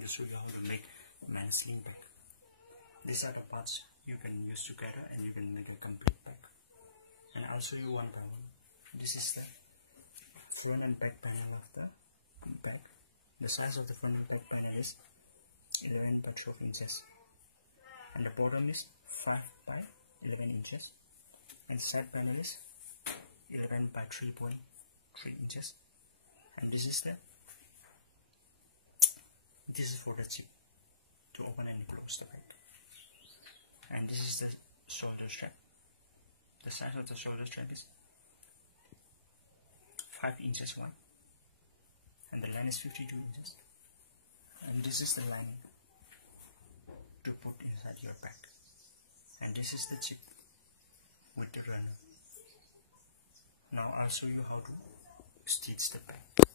going to show you how to make sling pack. These are the parts you can use together and you can make a complete pack. And I'll show you one by one. This is the front and back panel of the pack. The size of the front and back panel is 11 by 12 inches. And the bottom is 5 by 11 inches. And the side panel is 11 by 3.3 inches. And this is for the chip to open and close the pack. And this is the shoulder strap. The size of the shoulder strap is 5 inches one, and the length is 52 inches. And this is the lining to put inside your pack. And this is the chip with the runner. Now I'll show you how to stitch the pack.